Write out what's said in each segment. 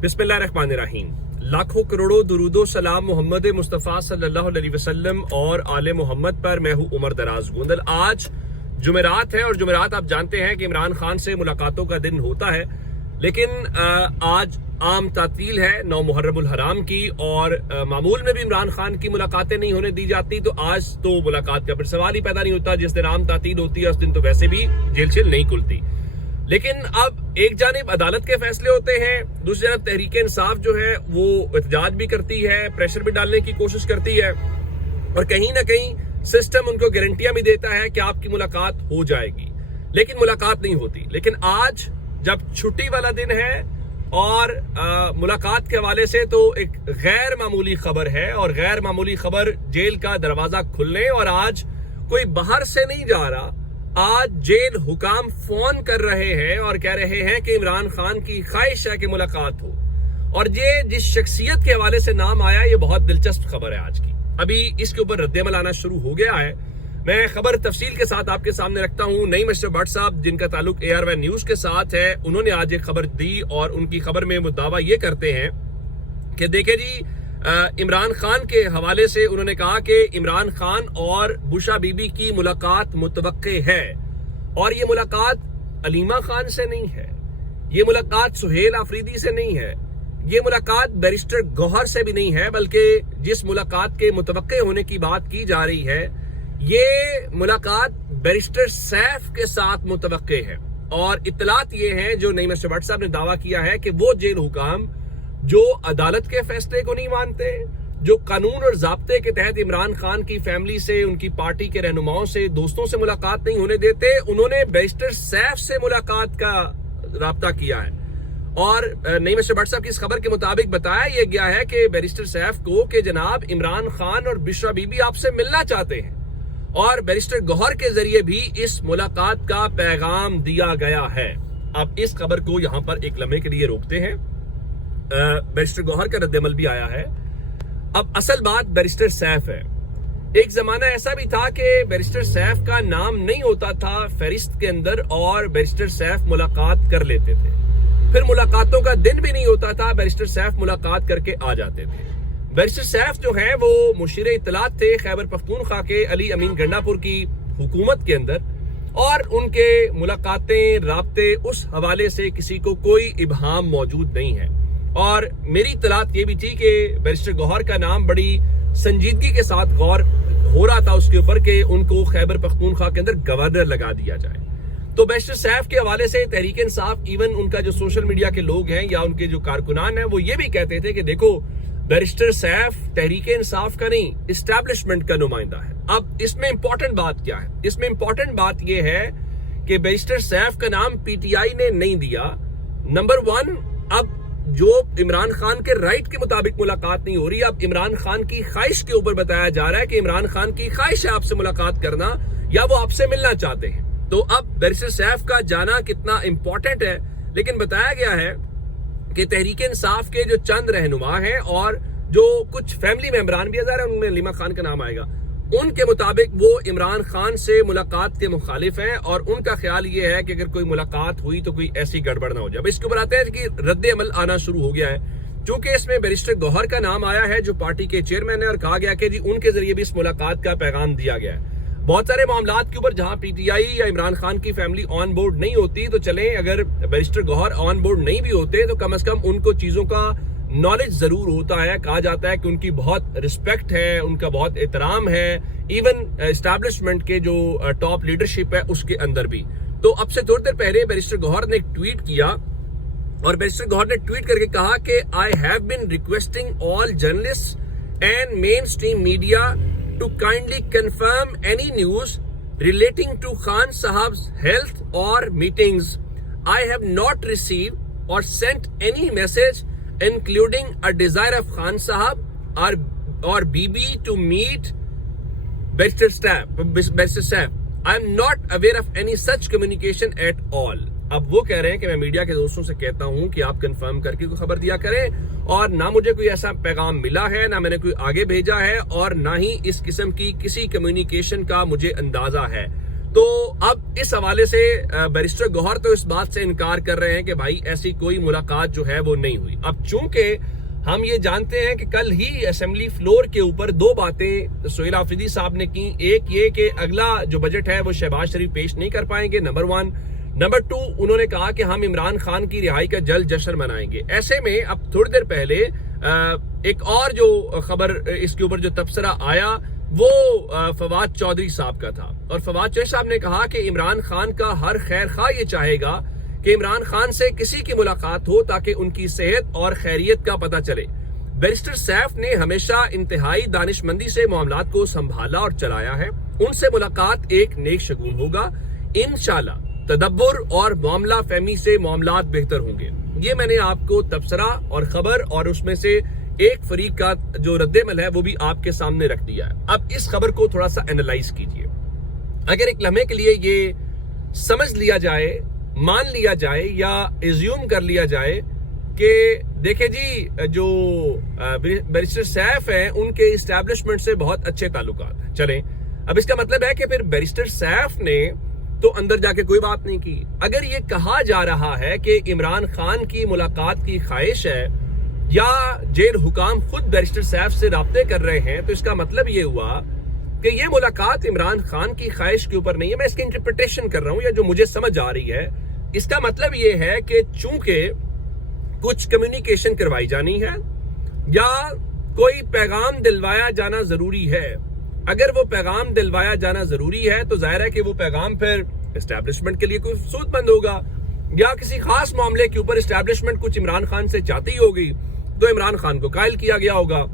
बिस्मिल्लाहिर्रहमानिर्रहीम। लाखों करोड़ों दुरूदो सलाम मोहम्मद मुस्तफ़ा सल्लल्लाहु अलैहि वसल्लम और आले मोहम्मद पर। मैं हूँ उमर दराज गोंदल। आज जुमेरात है और जुमेरात आप जानते हैं कि इमरान खान से मुलाकातों का दिन होता है, लेकिन आज आम तातील है 9 मुहर्रमुल हराम की और मामूल में भी इमरान खान की मुलाकातें नहीं होने दी जाती, तो आज तो मुलाकात का फिर सवाल ही पैदा नहीं होता। जिस दिन आम तातील होती है उस दिन तो वैसे भी जेल शेल नहीं खुलती। लेकिन अब एक जानिब अदालत के फैसले होते हैं, दूसरी तरफ तहरीक इंसाफ जो है वो एहतजाज भी करती है, प्रेशर भी डालने की कोशिश करती है और कहीं ना कहीं सिस्टम उनको गारंटियां भी देता है कि आपकी मुलाकात हो जाएगी, लेकिन मुलाकात नहीं होती। लेकिन आज जब छुट्टी वाला दिन है और मुलाकात के हवाले से तो एक गैर मामूली खबर है, और गैर मामूली खबर जेल का दरवाजा खुलने, और आज कोई बाहर से नहीं जा रहा। आज जेल हुकाम फोन कर रहे हैं और कह रहे हैं कि इमरान खान की ख्वाहिश है कि मुलाकात हो, और ये जिस शख्सियत के हवाले से नाम आया ये बहुत दिलचस्प खबर है आज की। अभी इसके ऊपर रद्द-ए-अमल आना शुरू हो गया है। मैं खबर तफसील के साथ आपके सामने रखता हूं। नईम अशरफ भट्ट साहब जिनका ताल्लुक ARY न्यूज के साथ है, उन्होंने आज एक खबर दी और उनकी खबर में वो दावा ये करते हैं कि देखे जी, इमरान खान के हवाले से उन्होंने कहा कि इमरान खान और बुशा बीबी की मुलाकात मुतवक्के है, और ये मुलाकात अलीमा खान से नहीं है, ये मुलाकात सुहेल आफरीदी से नहीं है, ये मुलाकात बैरिस्टर गौहर से भी नहीं है, बल्कि जिस मुलाकात के मुतवक्के होने की बात की जा रही है ये मुलाकात बैरिस्टर सैफ के साथ मुतवक्के है। और इत्तलात ये है जो नईम अशरफ भट्ट साहब ने दावा किया है कि वो जेल हुकाम जो अदालत के फैसले को नहीं मानते, जो कानून और ज़ाब्ते के तहत इमरान खान की फैमिली से, उनकी पार्टी के रहनुमाओं से, दोस्तों से मुलाकात नहीं होने देते, उन्होंने बैरिस्टर सैफ से मुलाकात का राब्ता किया है। और नईम अशरफ भट्ट साहब की इस खबर के मुताबिक बताया यह गया है कि बैरिस्टर सैफ को कि जनाब इमरान खान और बुशरा बीबी आपसे मिलना चाहते हैं, और बैरिस्टर गौहर के जरिए भी इस मुलाकात का पैगाम दिया गया है। अब इस खबर को यहां पर एक लम्हे के लिए रोकते हैं। बैरिस्टर गौहर का रद्द-ए-अमल भी आया है। अब असल बात बैरिस्टर सैफ है। एक जमाना ऐसा भी था कि बैरिस्टर सैफ का नाम नहीं होता था फहरिस्त के अंदर और बैरिस्टर सैफ मुलाकात कर लेते थे। फिर मुलाकातों का दिन भी नहीं होता था, बैरिस्टर सैफ मुलाकात करके आ जाते थे। बैरिस्टर सैफ जो है वो मुशीर इत्तलात थे खैबर पख्तूनख्वा के अली अमीन गंडापुर की हुकूमत के अंदर, और उनके मुलाकातें राब्ते उस हवाले से किसी को कोई इबहाम मौजूद नहीं है। और मेरी इत्तलात ये भी थी कि बैरिस्टर गौहर का नाम बड़ी संजीदगी के साथ गौर हो रहा था उसके ऊपर कि उनको खैबर पख्तूनख्वा के अंदर गवर्नर लगा दिया जाए। तो बैरिस्टर सैफ के हवाले से तहरीक इंसाफ, इवन उनका जो सोशल मीडिया के लोग हैं या उनके जो कारकुनान हैं, वो ये भी कहते थे कि देखो बैरिस्टर सैफ तहरीक इंसाफ का नहीं, इस्टेब्लिशमेंट का नुमाइंदा है। अब इसमें इंपॉर्टेंट बात क्या है? इसमें इंपॉर्टेंट बात यह है कि बैरिस्टर सैफ का नाम PTI ने नहीं दिया। नंबर 1, अब जो इमरान खान के राइट के मुताबिक मुलाकात नहीं हो रही, अब इमरान खान की ख्वाहिश के ऊपर बताया जा रहा है कि इमरान खान की ख्वाहिश है आपसे मुलाकात करना, या वो आपसे मिलना चाहते हैं। तो अब बैरिस्टर सैफ का जाना कितना इंपॉर्टेंट है। लेकिन बताया गया है कि तहरीक इंसाफ के जो चंद रहनुमा हैं और जो कुछ फैमिली मेंबरान भी है, उनमें अलीमा खान का नाम आएगा, उनके मुताबिक वो इमरान खान से मुलाकात के मुखालिफ हैं, और उनका ख्याल ये है कि अगर कोई मुलाकात हुई तो कोई ऐसी गड़बड़ ना हो जाए। इसके ऊपर आते हैं कि रद्द-ए-अमल आना शुरू हो गया है, क्योंकि इसमें बैरिस्टर गौहर का नाम आया है जो पार्टी के चेयरमैन है, और कहा गया कि जी उनके जरिए भी इस मुलाकात का पैगाम दिया गया है। बहुत सारे मामलात के ऊपर जहां PTI या इमरान खान की फैमिली ऑन बोर्ड नहीं होती, तो चलें अगर बैरिस्टर गौहर ऑन बोर्ड नहीं भी होते तो कम से कम उनको चीजों का नॉलेज जरूर होता है। कहा जाता है कि उनकी बहुत रिस्पेक्ट है, उनका बहुत एहतराम है, इवन एस्टैब्लिशमेंट के जो टॉप लीडरशिप है उसके अंदर भी। तो अब से थोड़ी देर पहले बैरिस्टर गौहर ने एक ट्वीट किया, और बैरिस्टर गौहर ने ट्वीट करके कहा कि I have been requesting all journalist and mainstream media to kindly confirm any news relating to Khan Sahab's health or meetings. I have not received or sent any message including a desire of Khan Sahab or BB to meet Barrister Saf. I am not aware of any such communication at all. अब वो कह रहे हैं कि मैं media के दोस्तों से कहता हूं कि आप कंफर्म करके कोई खबर दिया करें, और ना मुझे कोई ऐसा पैगाम मिला है, ना मैंने कोई आगे भेजा है, और ना ही इस किस्म की किसी कम्युनिकेशन का मुझे अंदाजा है। تو اب اس حوالے سے بیرسٹر گوہر تو اس بات سے انکار کر رہے ہیں کہ بھائی ایسی کوئی ملاقات جو ہے وہ نہیں ہوئی. اب چونکہ ہم یہ جانتے ہیں کہ کل ہی اسمبلی فلور کے اوپر دو باتیں سہیل آفریدی صاحب نے کی. ایک یہ کہ اگلا جو بجٹ ہے وہ شہباز شریف پیش نہیں کر پائیں گے، نمبر 1. نمبر 2 انہوں نے کہا کہ ہم عمران خان کی رہائی کا جلد جشن منائیں گے. ایسے میں اب تھوڑی دیر پہلے ایک اور جو خبر اس کے اوپر جو تبصرہ آیا وہ فواد چودھری صاحب کا تھا، اور فواد چودھری صاحب نے کہا کہ عمران خان کا ہر خیر خواہ یہ چاہے گا کہ عمران خان سے کسی کی ملاقات ہو تاکہ ان کی صحت اور خیریت کا پتہ چلے. بیرسٹر سیف نے ہمیشہ انتہائی دانش مندی سے معاملات کو سنبھالا اور چلایا ہے. ان سے ملاقات ایک نیک شگون ہوگا. انشاءاللہ تدبر اور معاملہ فہمی سے معاملات بہتر ہوں گے. یہ میں نے آپ کو تبصرہ اور خبر اور اس میں سے ایک فریق کا جو رد عمل ہے وہ بھی آپ کے سامنے رکھ دیا ہے. اب اس خبر کو تھوڑا سا اینالائز کیجئے. اگر ایک لمحے کے لیے یہ سمجھ لیا جائے، مان لیا جائے یا ایزیوم کر لیا جائے کہ دیکھیں جی جو بیرسٹر سیف ہیں ان کے اسٹیبلشمنٹ سے بہت اچھے تعلقات ہیں، چلیں اب اس کا مطلب ہے کہ پھر بیرسٹر سیف نے تو اندر جا کے کوئی بات نہیں کی. اگر یہ کہا جا رہا ہے کہ عمران خان کی ملاقات کی خواہش ہے یا جیل حکام خود بیرسٹر سیف سے رابطے کر رہے ہیں، تو اس کا مطلب یہ ہوا کہ یہ ملاقات عمران خان کی خواہش کے اوپر نہیں ہے. میں اس کی انٹرپریٹیشن کر رہا ہوں یا جو مجھے سمجھ آ رہی ہے. اس کا مطلب یہ ہے کہ چونکہ کچھ کمیونیکیشن کروائی جانی ہے یا کوئی پیغام دلوایا جانا ضروری ہے. اگر وہ پیغام دلوایا جانا ضروری ہے تو ظاہر ہے کہ وہ پیغام پھر اسٹیبلشمنٹ کے لیے کوئی سود مند ہوگا، یا کسی خاص معاملے کے اوپر اسٹیبلشمنٹ کچھ عمران خان سے چاہتی ہوگی تو عمران خان کو قائل کیا گیا ہوگا،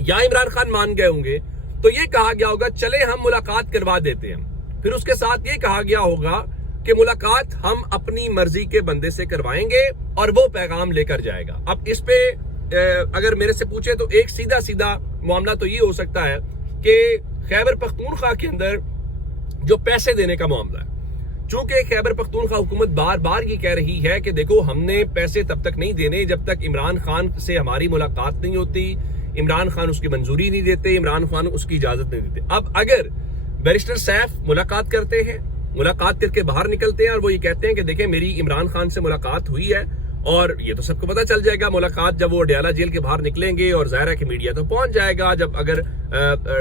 یا عمران خان مان گئے ہوں گے تو یہ کہا گیا ہوگا چلے ہم ملاقات کروا دیتے ہیں. پھر اس کے ساتھ یہ کہا گیا ہوگا کہ ملاقات ہم اپنی مرضی کے بندے سے کروائیں گے اور وہ پیغام لے کر جائے گا. اب اس پہ اگر میرے سے پوچھے تو ایک سیدھا معاملہ تو یہ ہو سکتا ہے کہ خیبر پختونخوا کے اندر جو پیسے دینے کا معاملہ ہے، چونکہ خیبر پختونخوا حکومت بار بار یہ کہہ رہی ہے کہ دیکھو ہم نے پیسے تب تک نہیں دینے جب تک عمران خان سے ہماری ملاقات نہیں ہوتی، عمران خان اس کی منظوری نہیں دیتے، عمران خان اس کی اجازت نہیں دیتے. اب اگر بیرسٹر سیف ملاقات کرتے ہیں، ملاقات کر کے باہر نکلتے ہیں اور وہ یہ کہتے ہیں کہ دیکھیں میری عمران خان سے ملاقات ہوئی ہے، اور یہ تو سب کو پتہ چل جائے گا ملاقات جب وہ اڈیالہ جیل کے باہر نکلیں گے، اور ظاہر ہے کہ میڈیا تو پہنچ جائے گا جب اگر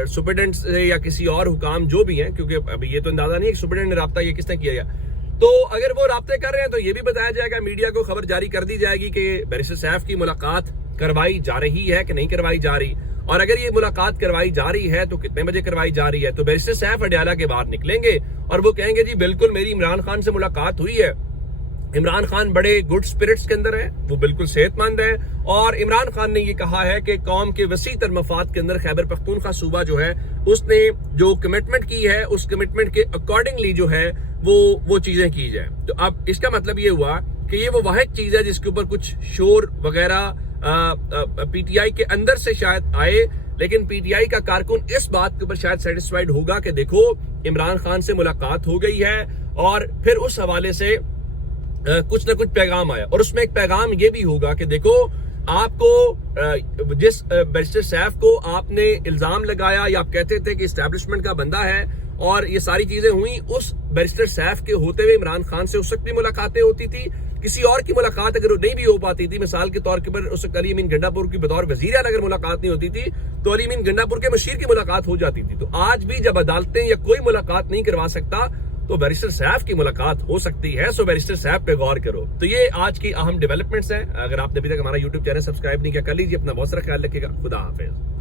سپرڈنٹ سے یا کسی اور حکام جو بھی ہیں، کیونکہ ابھی یہ تو اندازہ نہیں ہے کہ سپرڈنٹ نے رابطہ یہ کس نے کیا گیا، تو اگر وہ رابطے کر رہے ہیں تو یہ بھی بتایا جائے گا، میڈیا کو خبر جاری کر دی جائے گی کہ بیرسٹر سیف کی ملاقات کروائی جا رہی ہے کہ نہیں کروائی جا رہی، اور اگر یہ ملاقات کروائی جا رہی ہے تو کتنے بجے کروائی جا رہی ہے. تو بیرسٹر سیف اڈیالہ کے باہر نکلیں گے اور وہ کہیں گے جی بالکل میری عمران خان سے ملاقات ہوئی ہے، عمران خان بڑے گڈ سپرٹس کے اندر ہے، وہ بالکل صحت مند ہے، اور عمران خان نے یہ کہا ہے کہ قوم کے وسیع تر مفاد کے اندر خیبر پختونخوا صوبہ جو ہے اس نے جو کمٹمنٹ کی ہے اس کمٹمنٹ کے اکارڈنگلی جو ہے وہ چیزیں کی جائیں. تو اب اس کا مطلب یہ ہوا کہ یہ وہ واحد چیز ہے جس کے اوپر کچھ شور وغیرہ پی ٹی آئی کے اندر سے شاید آئے، لیکن پی ٹی آئی کا کارکن اس بات کے اوپر شاید سیٹسفائیڈ ہوگا کہ دیکھو عمران خان سے ملاقات ہو گئی ہے، اور پھر اس حوالے سے کچھ نہ کچھ پیغام آیا. اور اس میں ایک پیغام یہ بھی ہوگا کہ دیکھو آپ کو جس بیرسٹر سیف کو آپ نے الزام لگایا یا آپ کہتے تھے کہ اسٹیبلشمنٹ کا بندہ ہے اور یہ ساری چیزیں ہوئیں، اس بیرسٹر سیف کے ہوتے ہوئے عمران خان سے اس وقت بھی ملاقاتیں ہوتی تھی. کسی اور کی ملاقات اگر نہیں بھی ہو پاتی تھی، مثال کے طور پر اس وقت علی امین گنڈا پور کی بطور وزیر اعلیٰ اگر ملاقات نہیں ہوتی تھی تو علی امین گنڈا پور کے مشیر کی ملاقات ہو جاتی تھی. تو آج بھی جب عدالتیں یا کوئی ملاقات نہیں کروا سکتا تو بیرسٹر سیف کی ملاقات ہو سکتی ہے. سو بیرسٹر سیف پہ غور کرو. تو یہ آج کی اہم ڈیولپمنٹس ہیں. اگر آپ نے ابھی تک ہمارا یوٹیوب چینل سبسکرائب نہیں کیا کر لیجیے. اپنا بہت سارا خیال رکھیے گا. خدا حافظ.